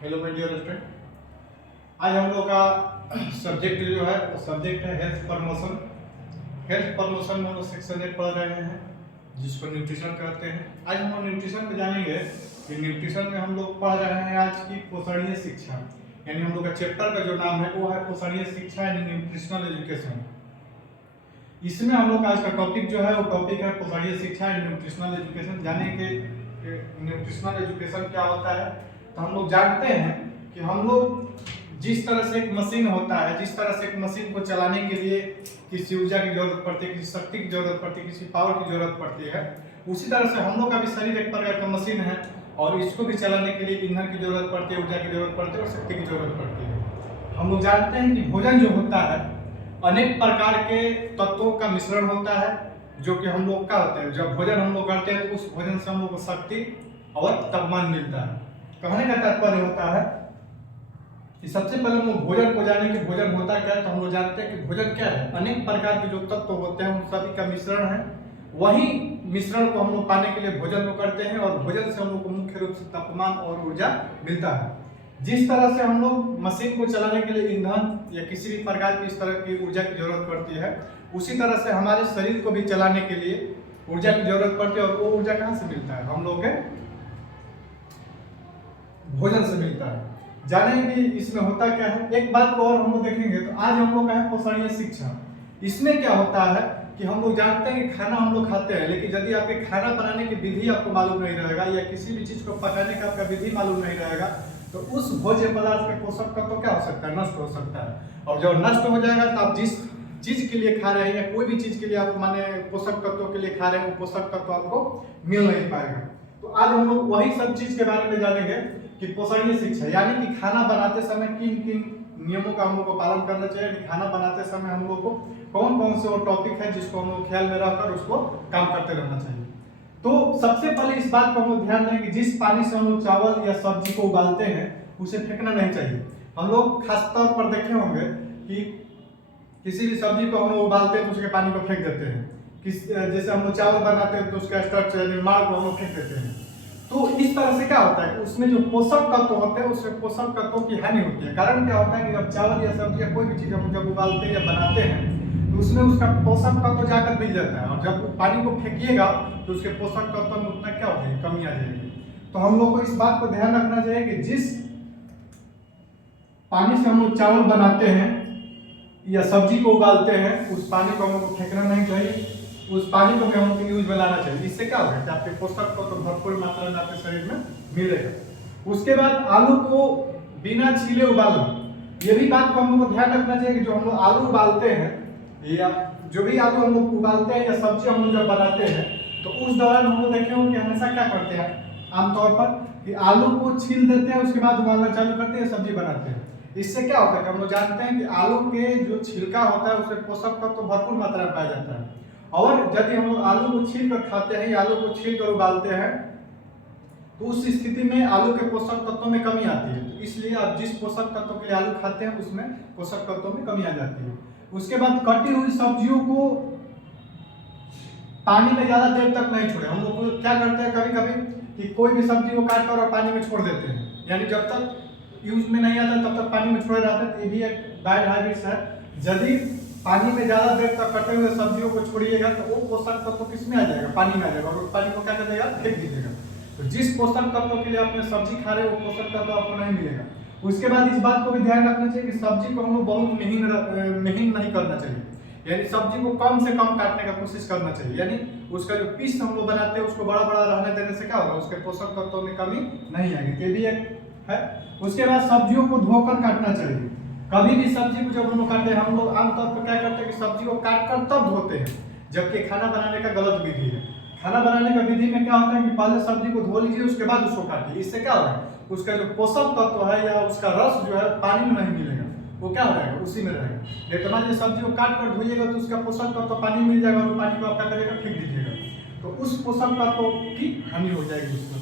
Hello my dear student. आज हम लोग का सब्जेक्ट जो है वो सब्जेक्ट है हेल्थ प्रमोशन। हेल्थ प्रमोशन में हम लोग सेक्शन 1 पढ़ रहे हैं जिसको न्यूट्रिशन कहते हैं। आज हम लोग न्यूट्रिशन में जानेंगे कि न्यूट्रिशन में हम लोग पढ़ रहे हैं आज की पोषणीय शिक्षा, यानी हम लोग का चैप्टर का जो नाम है वो है पोषणीय शिक्षा यानी न्यूट्रिशनल एजुकेशन। इसमें हम लोग का आज का टॉपिक जो है वो टॉपिक है पोषणीय शिक्षा एंड न्यूट्रिशनल एजुकेशन। जाने के न्यूट्रिशनल एजुकेशन क्या होता है, तो हम लोग जानते हैं कि हम लोग जिस तरह से एक मशीन होता है, जिस तरह से एक मशीन को चलाने के लिए किसी ऊर्जा की जरूरत पड़ती है, किसी शक्ति की जरूरत पड़ती है, किसी पावर की जरूरत पड़ती है, उसी तरह से हम लोग का भी शरीर एक प्रकार का मशीन है और इसको भी चलाने के लिए ईंधन की जरूरत पड़ती है, ऊर्जा की जरूरत पड़ती है और शक्ति की जरूरत पड़ती है। हम लोग जानते हैं कि भोजन जो होता है अनेक प्रकार के तत्वों का मिश्रण होता है, जो कि हम लोग का होता है। जब भोजन हम लोग करते हैं तो उस भोजन से हम लोग को शक्ति और तापमान मिलता है। कहने का तात्पर्य होता है कि सबसे पहले हम लोग भोजन को जाने कि भोजन होता क्या है। तो हम लोग जानते हैं कि भोजन क्या है, अनेक प्रकार के जो तत्व होते हैं उन सभी का मिश्रण है। वही मिश्रण को हम लोग पाने के लिए भोजन को करते हैं और भोजन से हम लोग को मुख्य रूप से तापमान और ऊर्जा मिलता है। जिस तरह से हम लोग मशीन को चलाने के लिए ईंधन या किसी भी प्रकार की इस तरह की ऊर्जा की जरूरत पड़ती है, उसी तरह से हमारे शरीर को भी चलाने के लिए ऊर्जा की जरूरत पड़ती है। और वो ऊर्जा कहाँ से मिलता है, हम लोग के भोजन से मिलता है। जानेंगे कि इसमें होता क्या है। एक बात को और हम लोग देखेंगे तो आज हम लोग का है पोषणीय शिक्षा। इसमें क्या होता है कि हम लोग जानते हैं कि खाना हम लोग खाते हैं, लेकिन यदि आपके खाना बनाने की विधि आपको मालूम नहीं रहेगा या किसी भी चीज को पकाने का आपका विधि मालूम नहीं रहेगा तो उस भोज्य पदार्थ के पोषक तत्व क्या हो सकता है, नष्ट हो सकता है। और जब नष्ट हो जाएगा तो आप जिस चीज के लिए खा रहे हैं या कोई भी चीज के लिए आप माने पोषक तत्वों के लिए खा रहे हैं वो पोषक तत्व आपको मिल नहीं पाएगा। तो आज हम लोग वही सब चीज के बारे में जानेंगे कि पोषणीय शिक्षा यानी कि खाना बनाते समय किन किन नियमों का हम लोग को पालन करना चाहिए, कि खाना बनाते समय हम लोग को कौन कौन से वो टॉपिक है जिसको हम लोग ख्याल में रखकर उसको काम करते रहना चाहिए। तो सबसे पहले इस बात को हम लोग ध्यान दें कि जिस पानी से हम लोग चावल या सब्जी को उबालते हैं उसे फेंकना नहीं चाहिए। हम लोग खास तौर पर देखे होंगे कि किसी भी सब्जी को हम लोग उबालते हैं तो उसके पानी को फेंक देते हैं। जैसे हम लोग चावल बनाते हैं तो उसका स्ट्रक्चर माड़ को हम लोग फेंक देते हैं। तो इस तरह से क्या होता है कि उसमें जो पोषक तत्व होते हैं उसमें पोषक तत्वों की हानि होती है। कारण क्या होता है कि जब चावल या सब्जी या कोई भी चीज हम जब उबालते हैं या बनाते हैं तो उसमें उसका पोषक तत्व जाकर मिल जाता है और जब पानी को फेंकिएगा तो उसके पोषक तत्व में उतना क्या हो जाएगी, कमी आ जाएगी। तो हम लोग को इस बात को ध्यान रखना चाहिए कि जिस पानी से हम लोग चावल बनाते हैं या सब्जी को उबालते हैं उस पानी को हम लोग को फेंकना नहीं चाहिए, उस पानी को भी हम लोग यूज में लाना चाहिए। इससे क्या होगा कि आपके पोषक तत्व तो भरपूर मात्रा में आपके शरीर में मिलेगा। उसके बाद आलू को बिना छीले उबालना, ये भी बात को हम लोग को ध्यान रखना चाहिए कि जो हम लोग आलू उबालते हैं या जो भी आलू हम लोग उबालते हैं या सब्जी हम लोग जब बनाते हैं तो उस दौरान हम लोग देखे होंगे हमेशा क्या करते हैं आमतौर पर कि आलू को छील देते हैं, उसके बाद उबालना चालू करते हैं, सब्जी बनाते हैं। इससे क्या होता है कि हम लोग जानते हैं कि आलू के जो छिलका होता है उसमें पोषक तत्व तो भरपूर मात्रा में पाया जाता है। और यदि हम लोग आलू को छील कर खाते हैं या आलू को छील कर उबालते हैं तो उस स्थिति में आलू के पोषक तत्वों में कमी आती है। तो इसलिए आप जिस पोषक तत्वों के लिए आलू खाते हैं उसमें पोषक तत्वों में कमी आ जाती है। उसके बाद कटी हुई सब्जियों को पानी में ज्यादा देर तक नहीं छोड़े। हम लोग क्या करते हैं कभी कभी कि कोई भी सब्जी को काट कर और पानी में छोड़ देते हैं, यानी जब तक यूज में नहीं आता तब तक पानी में छोड़े रहते हैं। तो ये भी एक बैड हैबिट्स है। यदि पानी में ज्यादा देर तक कटे हुए सब्जियों को छोड़िएगा तो वो पोषक तत्व किसमें आ जाएगा, पानी में आ जाएगा और उस पानी को क्या कर देगा, फेंक दीजिएगा। तो जिस पोषक तत्व के लिए आपने सब्जी खा रहे हो वो पोषक तत्व आपको नहीं मिलेगा। उसके बाद इस बात को भी ध्यान रखना चाहिए कि सब्जी को हम लोग बहुत महीन नहीं करना चाहिए, यानी सब्जी को कम से कम काटने का कोशिश करना चाहिए। यानी उसका जो पीस हम लोग बनाते हैं उसको बड़ा बड़ा रहने देने से क्या होगा, उसके पोषक तत्वों में कमी नहीं आएगी। ये भी एक है। उसके बाद सब्जियों को धोकर काटना चाहिए। कभी भी सब्जी को जब हम लोग काटते हैं, हम लोग आमतौर पर क्या करते हैं कि सब्जी को काट कर तब धोते हैं, जबकि खाना बनाने का गलत विधि है। खाना बनाने का विधि में क्या होता है कि पहले सब्जी को धो लीजिए उसके बाद उसको काटिए। इससे क्या होगा, उसका जो पोषक तत्व है या उसका रस जो है पानी में नहीं मिलेगा, वो क्या हो जाएगा, उसी में रहेगा। लेकिन मान लीजिए सब्जी को काट कर धोइएगा तो उसका पोषक तत्व पानी मिल जाएगा और पानी को आप क्या करेगा, फेंक दीजिएगा, तो उस पोषक तत्व की हानि हो जाएगी उसको।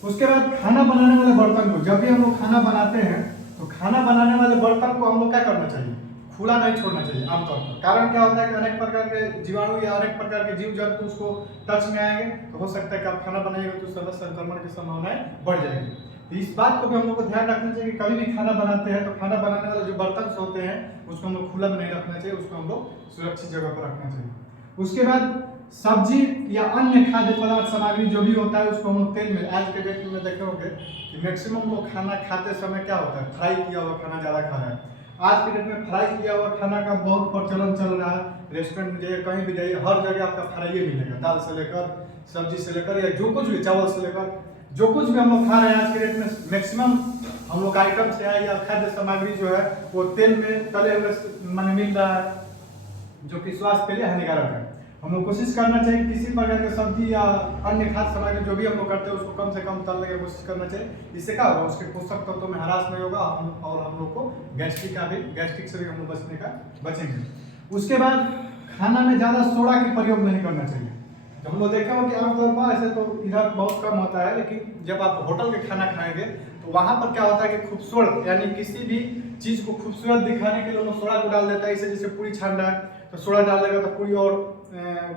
उसके बाद खाना बनाने वाले बर्तन को, जब भी हम लोग खाना बनाते हैं तो खाना बनाने वाले बर्तन को हम लोग क्या करना चाहिए, खुला नहीं छोड़ना चाहिए आमतौर पर। कारण क्या होता है कि अनेक प्रकार के जीवाणु या अनेक प्रकार के जीव जंतु उसको टच में आएंगे तो हो सकता है कि आप खाना बनाइएगा तो उससे संक्रमण की संभावनाएं बढ़ जाएगी। तो इस बात को भी हम लोग को ध्यान रखना चाहिए कि कभी भी खाना बनाते हैं तो खाना बनाने वाले जो बर्तन होते हैं उसको हम लोग खुला में नहीं रखना चाहिए, उसको हम लोग सुरक्षित जगह पर रखना चाहिए। उसके बाद सब्जी या अन्य खाद्य पदार्थ सामग्री जो भी होता है उसको हम लोग तेल में, आज के डेट में देखे होंगे कि मैक्सिमम लोग खाना खाते समय क्या होता है, फ्राई किया हुआ खाना ज़्यादा खा रहा है। आज के डेट में फ्राई किया हुआ खाना का बहुत प्रचलन चल रहा है। रेस्टोरेंट में जाइए, कहीं भी जाइए, हर जगह आपका फ्राई मिलेगा, दाल से लेकर सब्जी से लेकर या जो कुछ भी, चावल से लेकर जो कुछ भी हम लोग खा रहे हैं आज के डेट में मैक्सिमम हम लोग आइटम से है या खाद्य सामग्री जो है वो तेल में तले हुए मन मिल रहा है, जो कि स्वास्थ्य के लिए हानिकारक है। हम लोग कोशिश करना चाहिए किसी प्रकार की सब्जी या अन्य खाद्य सामग्री जो भी हम लोग करते हैं उसको कम से कम तलने की कोशिश करना चाहिए। इससे क्या होगा, उसके पोषक तत्वों में ह्रास नहीं होगा और हम लोग को गैस्ट्रिक से भी हम लोग बचने का बचेंगे। उसके बाद खाना में ज़्यादा सोडा का प्रयोग नहीं करना चाहिए। हम लोग देखे हो कि आमतौर पर ऐसे तो इधर बहुत कम होता है, लेकिन जब आप होटल के खाना खाएंगे तो वहाँ पर क्या होता है कि खूबसूरत यानी किसी भी चीज़ को खूबसूरत दिखाने के लिए लोग सोडा को डाल देता है। इसे जैसे पूरी छान रहा है तो सोडा डाल देगा तो पूरी और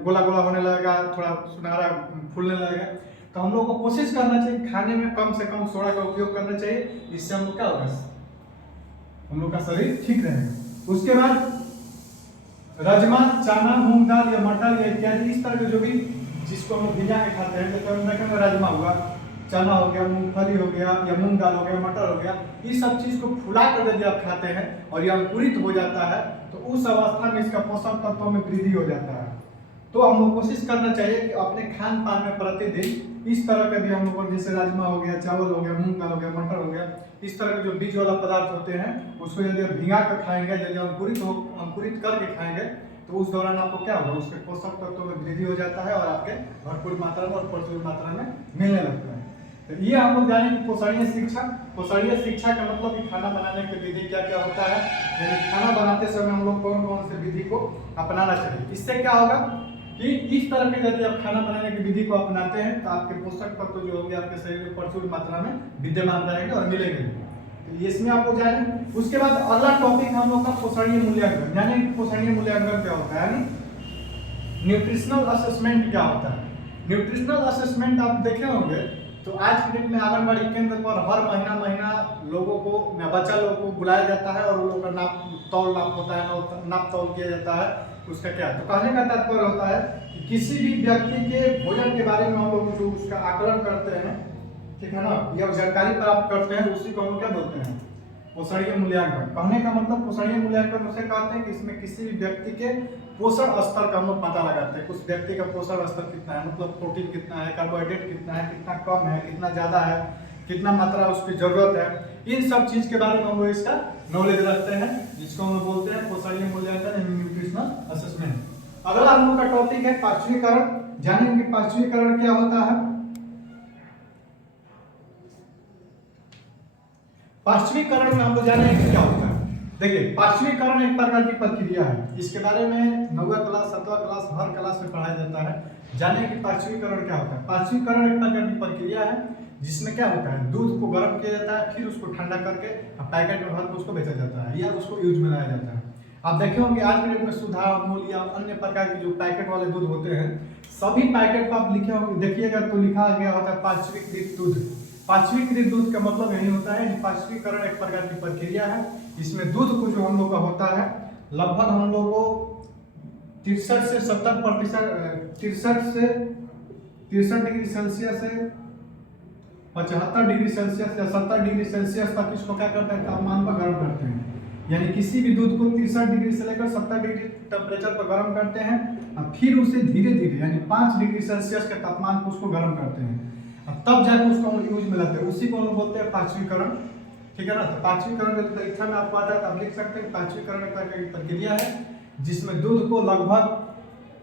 गोला गोला होने लगेगा, थोड़ा सुनहरा फूलने लगेगा। तो हम लोग को कोशिश करना चाहिए खाने में कम से कम सोडा का उपयोग करना चाहिए। इससे हम लोग क्या होगा, हम लोग का शरीर ठीक रहेगा। उसके बाद राजमा, चना, मूंग दाल या मटर या इत्यादि इस तरह के जो भी जिसको हम लोग भिजा के खाते हैं, जैसे हम देखेंगे राजमा हुआ, चना हो गया, मूंगफली हो गया या मूंग दाल हो गया, मटर हो गया, इस सब चीज़ को फुला कर यदि आप खाते हैं और ये अंकुरित हो जाता है तो उस अवस्था में इसका पोषक तत्वों में वृद्धि हो जाता है। तो हम लोग कोशिश करना चाहिए कि अपने खान पान में प्रतिदिन इस तरह के भी हम लोगों को, जैसे राजमा हो गया, चावल हो गया, मूंग दाल हो गया, मटर हो गया, इस तरह के जो बीज वाला पदार्थ होते हैं उसको यदि भिगा कर खाएंगे, यदि अंकुरित करके खाएंगे तो उस दौरान आपको क्या होगा, उसके पोषक तत्वों में वृद्धि हो जाता है और आपके भरपूर मात्रा में और प्रचुर मात्रा में मिलने लगता है। तो ये हम लोग जाने कि पोषणीय शिक्षा का मतलब कि खाना बनाने की विधि क्या क्या होता है, यानी खाना बनाते समय हम लोग कौन कौन से विधि को अपनाना चाहिए। इससे क्या होगा कि इस तरह के यदि आप खाना बनाने की विधि को अपनाते हैं तो आपके पोषक तत्व जो होंगे आपके शरीर में प्रचुर मात्रा में विद्यमान रहेंगे और मिलेंगे। तो इसमें आपको जाने। उसके बाद अगला टॉपिक हम लोग का पोषणीय मूल्यांकन, यानी पोषणीय मूल्यांकन क्या होता है, यानी न्यूट्रिशनल असेसमेंट क्या होता है। न्यूट्रिशनल असेसमेंट आप देखे होंगे तो आज के डेट में आंगनबाड़ी केंद्र पर हर महीना लोगों को, बच्चा लोगों को बुलाया जाता है और उन लोगों का नाप होता है, नाप तौल किया जाता है। उसका क्या, तो कहने का तात्पर्य होता है कि किसी भी व्यक्ति के भोजन के बारे में हम लोग जो उसका आकलन करते हैं, ठीक है ना, या जानकारी प्राप्त करते हैं, उसी को हम क्या बोलते हैं, पोषणीय मूल्यांकन। कहने का मतलब पोषणीय मूल्यांकन उसे कहते हैं कि इसमें किसी भी व्यक्ति के पोषण स्तर का हम लोग पता लगाते हैं। उस व्यक्ति का पोषण स्तर कितना है, मतलब प्रोटीन कितना है, कार्बोहाइड्रेट कितना है, कितना कम है, कितना ज्यादा है, कितना मात्रा उसकी जरूरत है, इन सब चीज के बारे में हम लोग इसका नॉलेज रखते हैं, जिसको हम बोलते हैं पोषणीय मूल्यांकन, न्यूट्रिशनल असेसमेंट। अगला हम लोग का टॉपिक है पार्श्वीकरण। जानेंगे पार्श्वीकरण क्या होता है। पार्श्वीकरण में हम लोग जानेंगे क्या होता है। देखिए, पार्श्वीकरण एक प्रकार की प्रक्रिया है, इसके बारे में 9वीं क्लास 7वां क्लास हर क्लास में पढ़ाया जाता है। जाने कि पार्श्वीकरण क्या होता है। पार्श्वीकरण एक प्रकार की प्रक्रिया है जिसमें क्या होता है, दूध को गर्म किया जाता है, फिर उसको ठंडा करके पैकेट में भर के उसको बेचा जाता है या उसको यूज में लाया जाता है। आप देखे होंगे आज के डेट में सुधा, अमूल या अन्य प्रकार के जो पैकेट वाले दूध होते हैं, सभी पैकेट पर आप लिखे होंगे, देखिएगा तो लिखा गया होता है पार्श्वीकृत दूध। पार्श्वीकृत दूध का मतलब यही होता है, पार्श्वीकरण एक प्रकार की प्रक्रिया है। इसमें दूध को जो हम लोग का होता है लगभग हम लोग को 63 से 70%, 63 डिग्री सेल्सियस से 75 डिग्री सेल्सियस या 70 डिग्री सेल्सियस तक इसको क्या करते हैं, तापमान पर गर्म करते हैं। यानी किसी भी दूध को 63 डिग्री से लेकर 70 डिग्री टेम्परेचर पर गर्म करते हैं और फिर उसे धीरे धीरे यानी 5 डिग्री सेल्सियस के तापमान पर उसको गर्म करते हैं, तब जाकर उसको हम यूज में लाते हैं। उसी को हम बोलते हैं पार्श्वीकरण, ठीक है ना। तो पार्श्वीकरण की परीक्षा में आपको आता है तो आप लिख सकते हैं पार्श्वीकरण एक प्रक्रिया है जिसमें दूध को लगभग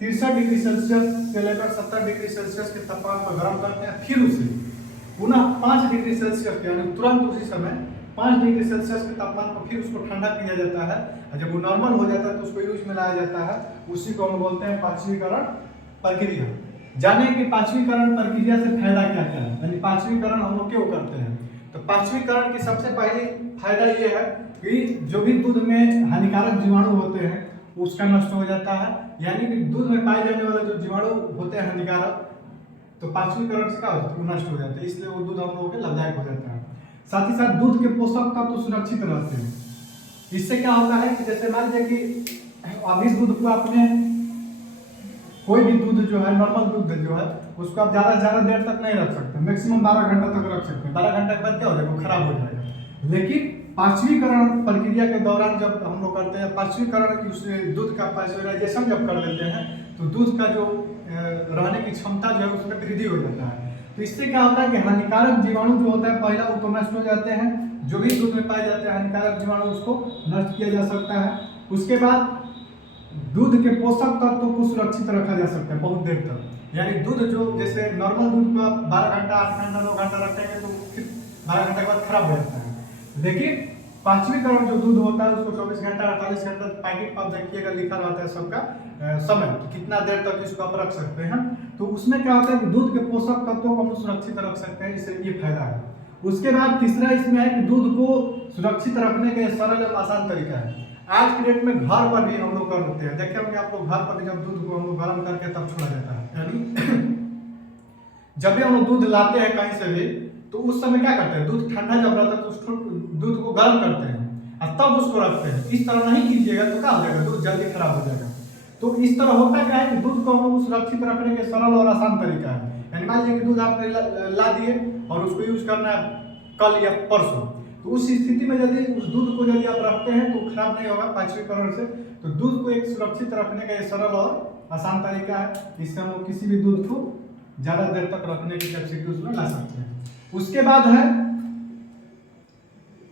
63 डिग्री सेल्सियस से लेकर 70 डिग्री सेल्सियस के तापमान पर गर्म करते हैं, फिर उसे पुनः 5 डिग्री सेल्सियस यानी तुरंत उसी समय 5 डिग्री सेल्सियस के तापमान पर फिर उसको ठंडा किया जाता है और जब वो नॉर्मल हो जाता है तो उसको यूज में लाया जाता है। उसी को हम बोलते हैं पार्श्वीकरण प्रक्रिया। जाने कि पार्श्वीकरण प्रक्रिया से फायदा क्या क्या है, यानी पार्श्वीकरण हम लोग क्यों करते हैं। तो पार्श्वीकरण की सबसे पहली फायदा ये है कि जो भी दूध में हानिकारक जीवाणु होते हैं उसका नष्ट हो जाता है, यानी कि दूध में पाए जाने वाले जो जीवाणु होते हैं हानिकारक, तो पार्श्वीकरण से क्या होता है, नष्ट हो जाते हैं, इसलिए वो दूध हम लोगों के लाभदायक हो जाता है। साथ ही साथ दूध के पोषक तत्व तो सुरक्षित रहते हैं। इससे क्या होता है कि जैसे मान लीजिए कि अब इस दूध को आपने कोई भी दूध जो है नॉर्मल दूध जो है उसको आप ज़्यादा देर तक नहीं रख सकते, मैक्सिमम 12 घंटा तक रख सकते हैं। 12 घंटे के बाद क्या हो जाएगा, वो खराब हो जाएगा। लेकिन पाँचवीकरण प्रक्रिया के दौरान जब हम लोग करते हैं पाँचवीकरण, उस दूध का पाश्चराइजेशन जब कर देते हैं तो दूध का जो रहने की क्षमता जो है उसमें वृद्धि हो जाता है। तो इससे क्या होता है कि हानिकारक जीवाणु जो होता है पहला वो तो नष्ट हो जाते हैं, जो भी दूध में पाए जाते हैं हानिकारक जीवाणु उसको नष्ट किया जा सकता है। उसके बाद दूध के पोषक तत्वों को सुरक्षित रखा जा सकता है बहुत देर तक। यानी दूध जो जैसे नॉर्मल दूध को आप 12 घंटा 8 घंटा 9 घंटा रखेंगे तो फिर 12 घंटे के बाद खराब हो जाता है। लेकिन पाँचवीकरण जो दूध होता है उसको 24 घंटा 48 घंटा पैकेट पर देखिएगा लिखा रहता है सबका समय कितना देर तक इसको आप रख सकते हैं। तो उसमें क्या होता है कि दूध के पोषक तत्वों को हम सुरक्षित रख सकते हैं, इससे ये फायदा है। उसके बाद तीसरा इसमें है कि दूध को सुरक्षित रखने का सरल और आसान तरीका है। आज की डेट में घर पर भी हम लोग कर देते हैं, देखे होंगे आप लोग घर पर भी जब दूध को हम लोग गर्म करके तब छोड़ा जाता है। यानी जब भी हम लोग दूध लाते हैं कहीं से भी तो उस समय क्या करते हैं, दूध ठंडा जब रहता है तो उस दूध को गर्म करते हैं और तब उसको रखते हैं। इस तरह नहीं कीजिएगा तो क्या हो जाएगा, दूध जल्दी खराब हो जाएगा। तो इस तरह होता क्या है कि दूध को हम सुरक्षित रखने के सरल और आसान तरीका है। यानी मान लीजिए कि दूध आपने ला दिए और उसको यूज करना है कल या परसों, तो उस स्थिति में यदि उस दूध को यदि आप रखते हैं तो खराब नहीं होगा पाँचवीकरण से। तो दूध को एक सुरक्षित रखने का ये सरल और आसान तरीका है। इससे हम किसी भी दूध को ज़्यादा देर तक रखने की कैपेसिटी उसमें ला सकते हैं। उसके बाद है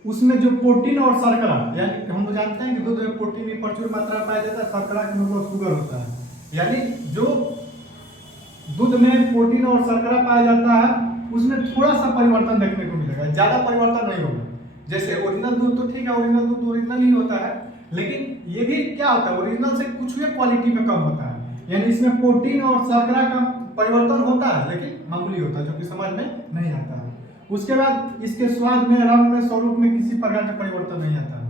उसमें जो प्रोटीन और शर्करा, यानी हम लोग जानते हैं कि दूध में प्रोटीन भी प्रचुर मात्रा में पाया जाता है, शर्करा की मतलब शुगर होता है। यानी जो दूध में प्रोटीन और शर्करा पाया जाता है उसमें थोड़ा सा परिवर्तन देखने को मिलेगा, ज़्यादा परिवर्तन नहीं होगा। जैसे ओरिजिनल दूध तो ठीक है, ओरिजिनल दूध तो ओरिजिनल ही होता है, लेकिन ये भी क्या होता है ओरिजिनल से कुछ भी क्वालिटी में कम होता है। यानी इसमें प्रोटीन और शर्करा का परिवर्तन होता है लेकिन मामूली होता है, जो कि समझ में नहीं आता है। उसके बाद इसके स्वाद में, रंग में, स्वरूप में किसी प्रकार का परिवर्तन नहीं आता है।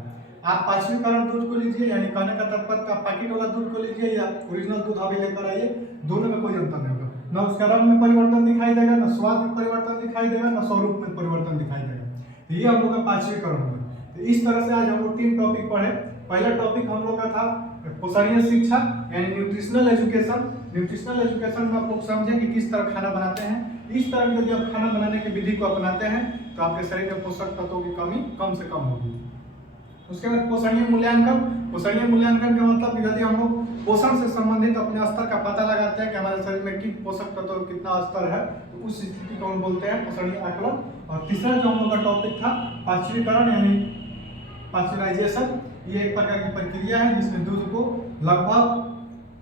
आप पाँचवीकरण दूध को लीजिए, यानी कहने का तात्पर्य आप पैकेट वाला दूध को लीजिए या ओरिजिनल दूध अभी लेकर आइए, दोनों में कोई अंतर नहीं होगा। ना उसका रंग में परिवर्तन दिखाई देगा, ना स्वाद में परिवर्तन दिखाई देगा, ना स्वरूप में परिवर्तन दिखाई देगा। ये हम लोग का पाँचवीकरण होगा। तो इस तरह से आज हम लोग 3 टॉपिक पढ़े। पहला टॉपिक हम लोग का था पोषणीय शिक्षा यानी न्यूट्रिशनल एजुकेशन। न्यूट्रिशनल एजुकेशन में आप लोग समझें कि किस तरह खाना बनाते हैं। इस तरह यदि आप खाना बनाने की विधि को अपनाते हैं तो आपके शरीर में पोषक तत्वों की कमी कम से कम होगी। उसके बाद पोषणीय मूल्यांकन। पोषणीय मूल्यांकन का मतलब यदि हम लोग पोषण से संबंधित अपने स्तर का पता लगाते हैं कि हमारे शरीर में किन पोषक तत्वों कितना स्तर है, तो उस स्थिति को हम बोलते हैं पोषणीय आकलन। और तीसरा जो हम लोग का टॉपिक था पाँचवीकरण यानी पाश्चराइजेशन। ये एक प्रकार की प्रक्रिया है जिसमें दूध को लगभग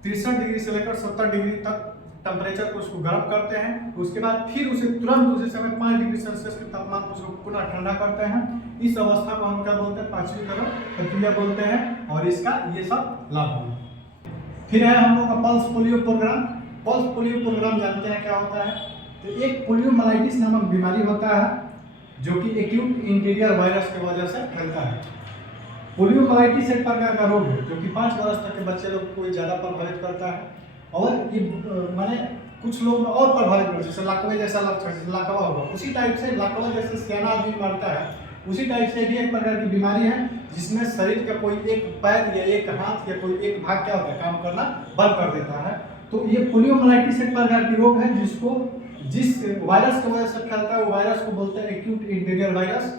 63 डिग्री से लेकर 70 डिग्री तक टेम्परेचर को उसको गर्म करते हैं। उसके बाद फिर उसे तुरंत उसी समय 5 डिग्री सेल्सियस के तापमान पर उसको पुनः ठंडा करते हैं। इस अवस्था को हम क्या बोलते हैं, पाँचवीकरण प्रक्रिया बोलते हैं। और इसका ये सब लाभ है। फिर है हम लोग का pulse polio program. Pulse polio program जानते हैं क्या होता है, तो एक पोलियोमाइलाइटिस नामक बीमारी होता है जो कि एक्यूट इंटीरियर वायरस की वजह से फैलता है। पोलियोमाइलाइटिस एक प्रकार का रोग है जो कि 5 वर्ष तक के बच्चे लोग को ज़्यादा प्रभावित करता है। और ये माने कुछ लोग और प्रभावित करता है, जैसे लाकवे जैसा लक्षण लाकवा होगा, उसी टाइप से लाकवा जैसे सियाना आदमी मरता है, उसी टाइप से भी एक प्रकार की बीमारी है जिसमें शरीर का कोई एक पैर या एक हाथ या कोई एक भाग क्या होता है काम करना बंद कर देता है। तो ये पोलियोमाइलाइटिस एक प्रकार की रोग है जिसको जिस वायरस की वजह से फैलता है वो वायरस को बोलते हैं एक्यूट इंटीरियर वायरस।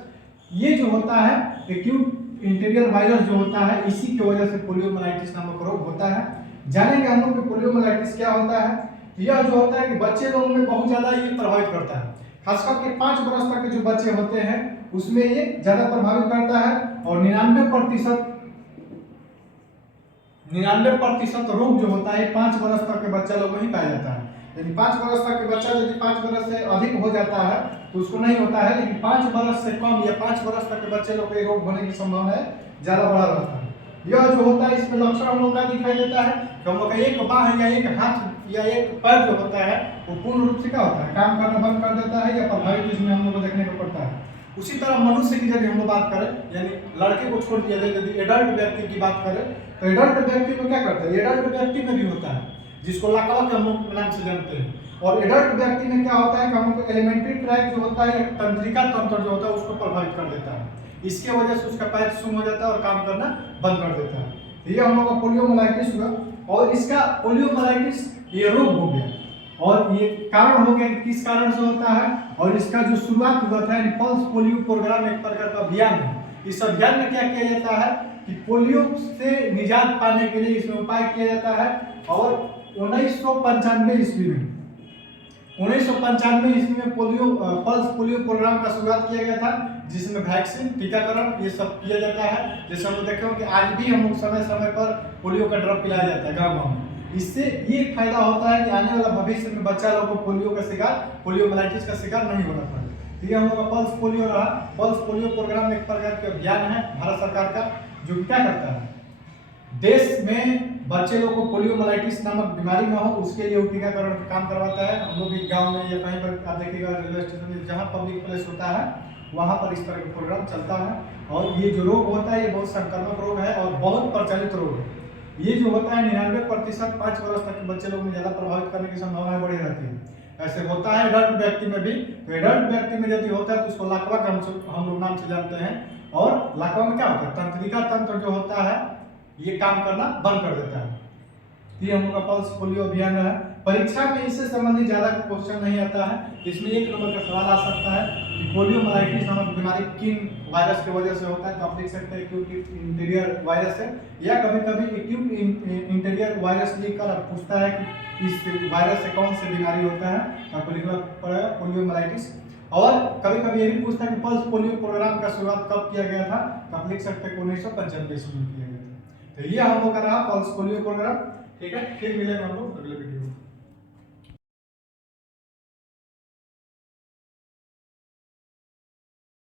ये जो होता है एक्यूट इंटीरियर वायरस जो होता है इसी की वजह से पोलियोमाइलाइटिस नामक रोग होता है। जानेंगे हम लोग कि पोलियोमाइलाइटिस क्या होता है। यह जो होता है कि बच्चे लोगों में बहुत ज़्यादा ये प्रभावित करता है, खासकर के 5 वर्ष तक के जो बच्चे होते हैं उसमें ये ज़्यादा प्रभावित करता है। और 99% रोग जो होता है 5 वर्ष तक के बच्चा लोग में ही पाया जाता है। यदि 5 वर्ष तक के बच्चा यदि 5 वर्ष से अधिक हो जाता है तो उसको नहीं होता है, लेकिन 5 वर्ष से कम या 5 वर्ष तक के बच्चे लोग को रोग होने की संभावना ज़्यादा बढ़ा रहता है। यह जो होता है इसमें लक्षण हम लोग का दिखाई देता है कि हम लोग का एक बाह या एक हाथ या एक पैर जो होता है वो पूर्ण रूप से क्या होता है काम करना बंद कर देता है या प्रभावित इसमें हम लोग को देखने को पड़ता है। उसी तरह मनुष्य की यदि हम लोग बात करें यानी लड़के को छोड़ दिया जाए, यदि एडल्ट व्यक्ति की बात करें तो एडल्ट व्यक्ति में क्या करता है, एडल्ट व्यक्ति में भी होता है। जिसको लाकवा के हम लोग नाम से जानते हैं। और एडल्ट व्यक्ति में क्या होता है कि हम लोग एलिमेंट्री ट्रैक जो होता है, तंत्रिका तंत्र जो होता है उसको प्रभावित कर देता है। इसके वजह से उसका पैर सुन्न हो जाता है और काम करना बंद कर देता है। ये हम लोग का पोलियोमाइलाइटिस हुआ। और इसका पोलियोमाइलाइटिस ये रोग हो गया, और ये कारण हो गया किस कारण से होता है, और इसका जो शुरुआत हुआ था पल्स पोलियो प्रोग्राम एक प्रकार का अभियान है। इस अभियान में क्या किया जाता है कि पोलियो से निजात पाने के लिए इसमें उपाय किया जाता है। और 1995 ईस्वी में 1995 ईस्वी में पल्स पोलियो प्रोग्राम का शुरुआत किया गया था, जिसमें वैक्सीन, टीकाकरण ये सब किया जाता है। जैसे हम लोग देखे हो कि आज भी हम लोग समय समय पर पोलियो का ड्रॉप पिलाया जाता है गाँव में। इससे ये फायदा होता है कि आने वाला भविष्य में बच्चा लोगों को पोलियो का शिकार, पोलियोमाइलाइटिस का शिकार नहीं होना पड़े। तो ये हम लोग का पल्स पोलियो रहा। पल्स पोलियो प्रोग्राम एक प्रकार का अभियान है भारत सरकार का, जो क्या करता है, देश में बच्चे लोग को पोलियोमाइलाइटिस नामक बीमारी ना हो उसके लिए टीकाकरण का काम करवाता है। हम लोग भी गाँव में या कहीं पर आप देखिएगा रेलवे स्टेशन में जहाँ पब्लिक प्लेस होता है वहाँ पर इस तरह का प्रोग्राम चलता है। और ये जो रोग होता है ये बहुत संक्रामक रोग है और बहुत प्रचलित रोग है। ये जो होता है 99% 5 वर्ष तक के बच्चे लोग में ज़्यादा प्रभावित करने की संभावना बढ़ी रहती है। ऐसे होता है एडल्ट व्यक्ति में भी। तो एडल्ट व्यक्ति में यदि होता है तो उसको लाकवा का हम लोग नाम से जानते हैं। और लाकवा में क्या होता है, तंत्रिका तंत्र जो होता है ये काम करना बंद कर देता है। ये हम लोग का पल्स पोलियो अभियान है। परीक्षा में इससे संबंधित ज़्यादा क्वेश्चन नहीं आता है। इसमें 1 नंबर का सवाल आ सकता है कि पोलियोमाइलाइटिस नामक बीमारी किन वायरस की वजह से होता है। तो आप लिख सकते हैं एक्यूट इंटीरियर वायरस है, या कभी कभी एक्यूट इंटीरियर वायरस लिखकर आप पूछता है कि इस वायरस से कौन सी बीमारी होता है, आपको लिखना पड़ेगा पोलियोमाइलाइटिस। और कभी कभी ये भी पूछता है कि पल्स पोलियो प्रोग्राम का शुरुआत कब किया गया था, तो आप लिख सकते हैं 1995 ईस्वी में किया गया था। तो ये हम लोग का रहा पल्स पोलियो प्रोग्राम। ठीक है, फिर मिलेंगे हम लोग अगले वीडियो में।